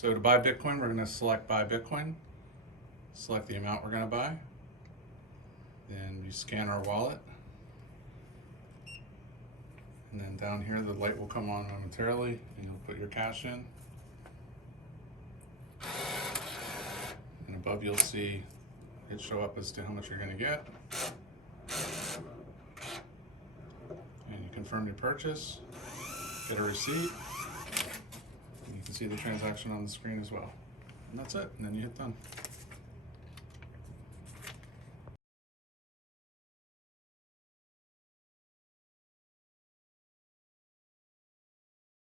So to buy Bitcoin, we're going to select buy Bitcoin, select the amount we're going to buy, then we scan our wallet, and then down here the light will come on momentarily and you'll put your cash in, and above you'll see it show up as to how much you're going to get, and you confirm your purchase, get a receipt, and you can see the transaction on the screen as well. And that's it, and then you hit done.